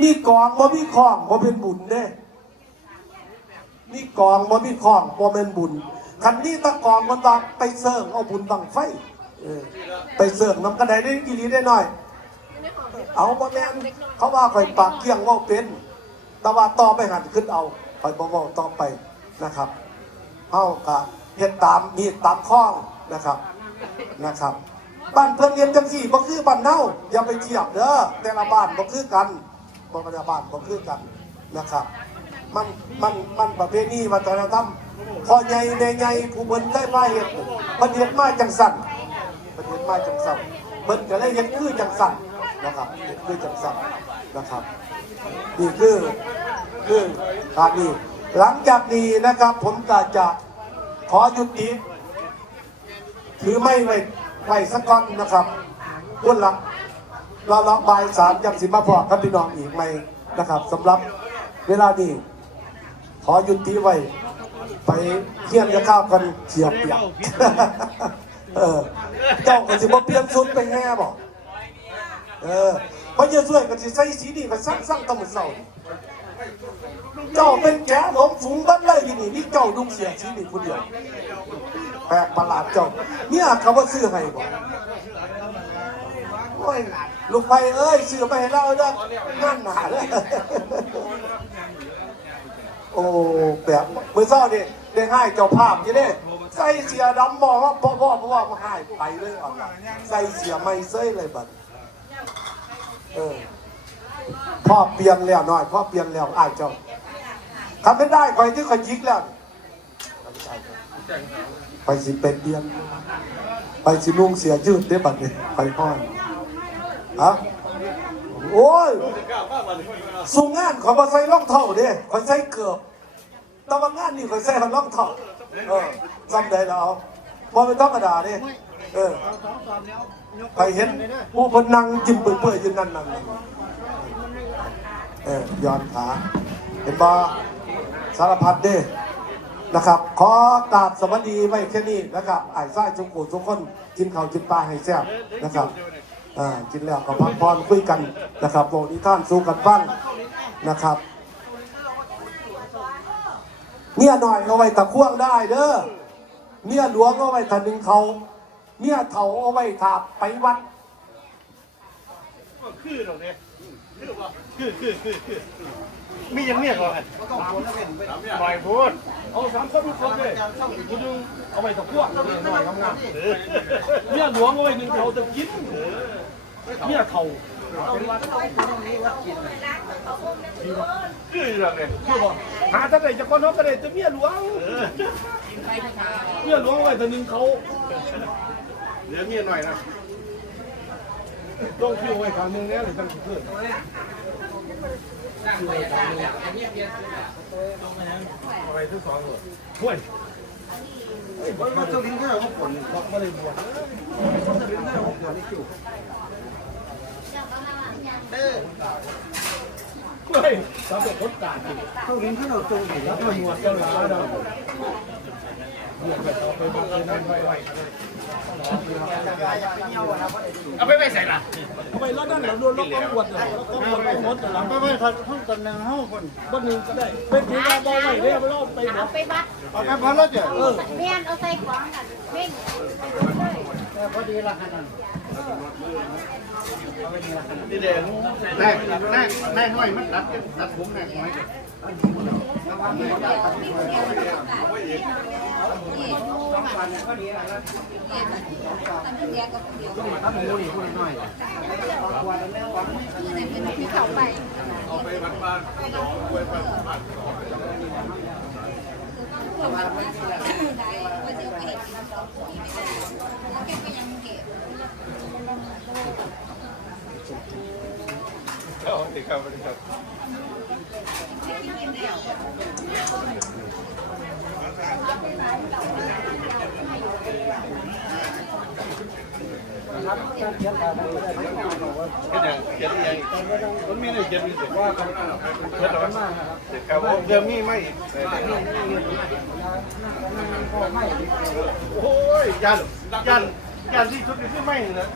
มีกองบ่มีคล้องบ่เป็นบุญเด้มีกองบ่มีคล้องบ่เป็นบุญคันนี้ตะกองมันว่าไปเสิร์งเอาบุญบังไฟเออไปเสิร์งน้ำกระไดได้อีหลีได้หน่อย เอาบ่แม่นเขาว่าข่อยปากเกี้ยงว่าเป็น แต่ว่าต่อไปหันขึ้นเอาข่อยบ่เว้าต่อไปนะครับเฮาก็เฮ็ดตามมีดตามข้องนะครับนะครับบ้านเพิ่นเรียนจังซี่บ่คือบ้านเฮาอย่าไปเทียบเด้อแต่ละบ้านบ่คือกัน บ่แต่ละบ้านบ่คือกันนะครับ มันมันมันประเพณีวัฒนธรรมพอใหญ่แม่ใหญ่ผู้เพิ่นได้มาเฮ็ดเพิ่นเฮ็ดมาจังสั่นประเทศมาจังสั่นเบิ้นก็เลยเห็นคือจังสั่นนะครับเห็นคือจังสั่นนะครับนี่คือคือการนี้หลังจากนี้นะครับผมก็จะขอยุติถือไม่ไว้ไว้สักก้อนนะครับพุ่นละ ราเราบายสามยังสิมาพอกับพี่น้องอีกไหมนะครับสำหรับเวลานี้ขอยุติไว้ ไปเที่ยงจะข้าวกันเสียบเปียกเออเจ้าก็สิบ่เปลี่ยนชุดไปแห่บ่เออเพราะเยอะช่วยก็สิใส่สีนี่ก็สั่งสั่งตะมื้อเช้าเจ้าเป็นแกะหลงฝูงบัดเลยอยู่นี่นี่เจ้านุ่งเสียสีนี่ผู้เดียวแปลกประหลาดเจ้าเนี่ยเขาว่าซื้อให้บ่ โอ้ยลูกไฟเอ้ยซื้อไปให้เราด้องานหนาเลยโอ้แบบเมื่อเช้านี่ได้ให้เจ้าภาพยี่เด้ใส่เสียดำบอกว่าพ่อพ่อพ่อว่ามาให้ไปเลยอะใส่เสียไม่เซ้ยเลยบัดเออพ่อเปลี่ยนแล้วหน่อยพ่อเปลี่ยนแล้วอ้ายเจ้าทำไม่ได้คอยที่คอยยิกแล้วไปสิเป็นเดียนไปสินุ่งเสียยืดได้บัดเนี่ยไปพ่อน ฮะโอ้ยสุงงานขอมาใส่รองเท้าเด้ขอใส่เกือบต่ว่างานนี่ขอใส่รองเท้าเออจำได้แล้วเอาพอเป็นธรรมดาเด้เออไปเห็นผู้พนนั่งจิ้มเปื่อยๆอยู่นั่นนั่นนั่นเออย้อนขาเห็นบ่สารพัดเด้นะครับ ขอกราบสวัสดีไว้แค่นี้นะครับไอ้ไส้จุกกูทุกคนกินข้าวกินปลาให้แซ่บนะครับ อ่ากินแล้วก็พักผ่อนคุยกันนะครับโปรนิท่านสู้กันฟังนะครับ เนี่ยหน่อยเอาไว้ตะควงได้เด้อเนี่ยหลวงเอาไว้ตะนึงเขาเนี่ยเถาเอาไว้ถาบไปวัดคือตรงนี้คือว่าคือคือคือคือมียังเมียก่อนหน่อยพูดเอาสามคนครบเลยคุณดึงเอาไปตะกั่วหน่อยงามๆเมียหลวงเอาไว้หนึ่งเขาจะกิน เมียเขาคือเรื่องนี้คือบอกหาถ้าไหนจะคนเขาก็ได้จะเมียหลวงเมียหลวงเอาไว้แต่หนึ่งเขาเหลือเมียหน่อยนะต้องคิวไว้ครั้งหนึงเนี่ยหรือตั้งเพื่อนอะไรที่สองเลยห่วยมันจะลิ้นแค่เขาผลล็อกมาเลยบวชลิ้นแค่เขาผลนี่คิว เฮ้ยสาวเป็นคนกาดจริงเขาลิ้นแค่เราจงดีแล้วก็หนวเจ้าลาดาเรียกไปเอาไปไปนั่นไปไว้เอาไปไปใส่ละเอาไปแล้วนั่นเราโดนล็อกกำบวชเลยล็อกกำบวชล็อกมดเหรอไม่ไม่ทันห้องตำแหน่งห้องคนบ้านหนึ่งก็ได้เป็นถือว่าบ่ไว้เนี่ยไปรอบไปเอาไปบัดเอาแค่พันแล้วเจ้ะเมียนเอาใส่ของกันเม่งพอดีละขนาด นี่เด่นแรกแรกแรกห้อยมันตัดตัดผมแรกห้อยถ้าหมูนี่พูดหน่อยที่เขาไปเอาไปวัดบ้านเอาไปวัดบ้านได้ว่าจะไปเห็นแล้วแกก็ยังเก็บ เอา ดีครับสวัสดีครับเขียนเขียนยังมันมีในเขียนมีเสียว่าเขาเขียนร้อนมากนะครับเดี๋ยวเขาเดี๋ยวมีไม่โอ้ยยันยันยันที่ชุดนี้ที่ไม่เลย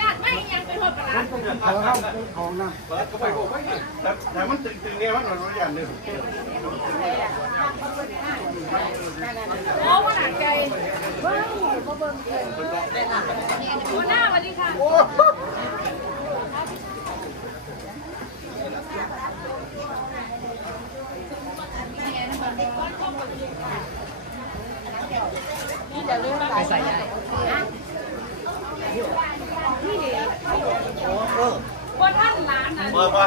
ญาติไม่ยังเป็นคนประหลาดเอาเข้าของน้ำแต่แต่มันตึงๆเนี่ยมันหน่อยอย่างหนึ่ง โอ้ว่าหนักใจเบิ้งบ่เบิ้งเลยหัวหน้าสวัสดีค่ะ ว่าท่านหลานนะ ว่าว่า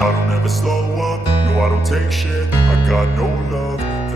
I don't ever slow up, no I don't take shit. I got no love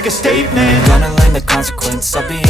make a statement. Gonna learn the consequence. Of being